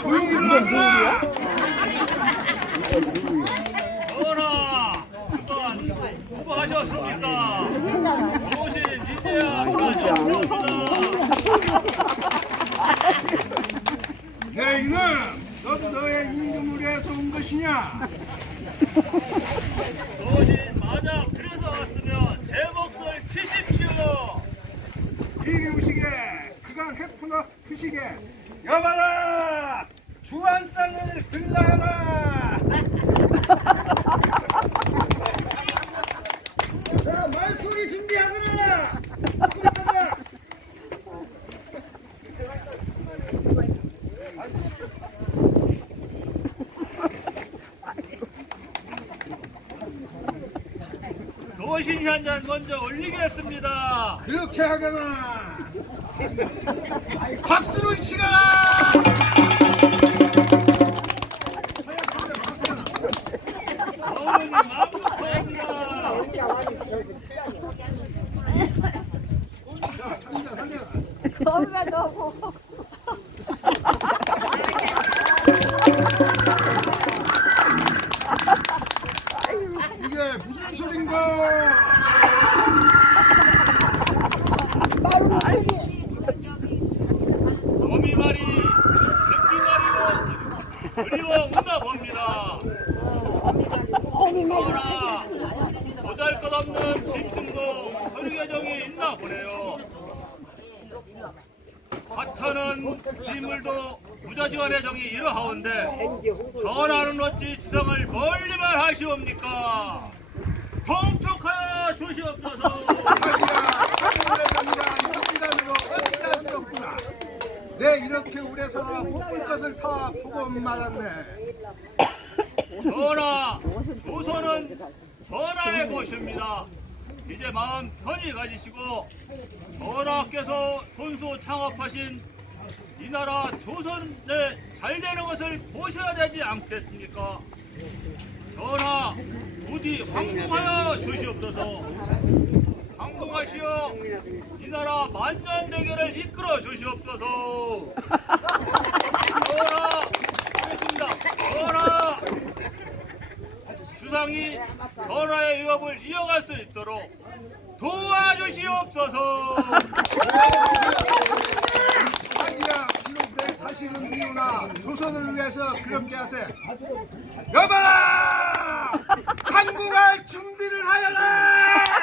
조용히 일어나라. 전하, 그동안 수고하셨습니까? 오신 이제야 돌아오셨습니다. 야 이놈, 너도 너의 위해서 온 것이냐? 오신 만약 그래서 왔으면 제 몫을 치십시오. 이리 우시게, 그간 해프나 푸시게. 여봐라, 주한상을 들라라. 자, 말소리 준비하거라. 도신 한잔 먼저 올리겠습니다. 그렇게 하거나. 박수를 만국합니다. 너무나 너무. 이게 무슨 소린가? 어미 말이 새끼 말이고 그리워 우나 봅니다. 어라 보잘 것 없는 짐승도 허리개정이 있나 보네요. 하찮은 빗물도 무자지간의 정이 이러하온데 전하는 어찌 지성을 멀리만 하시옵니까? 통촉하여 주시옵소서. 네 이렇게 우레서나 못볼 것을 다 보고 말았네. 전하, 조선은 전하의 곳입니다. 이제 마음 편히 가지시고 전하께서 손수 창업하신 이 나라 조선에 잘 되는 것을 보셔야 되지 않겠습니까? 전하, 부디 황궁하여 주시옵소서. 황궁하시어 이 나라 만년대계를 이끌어 주시옵소서. 전하, 하겠습니다. 전하. 주상이 전하의 위협을 이어갈 수 있도록 도와주시옵소서. 자기야 자신은 미우나 조선을 위해서 그렇게 하세. 여봐라! 한국할 준비를 하여라!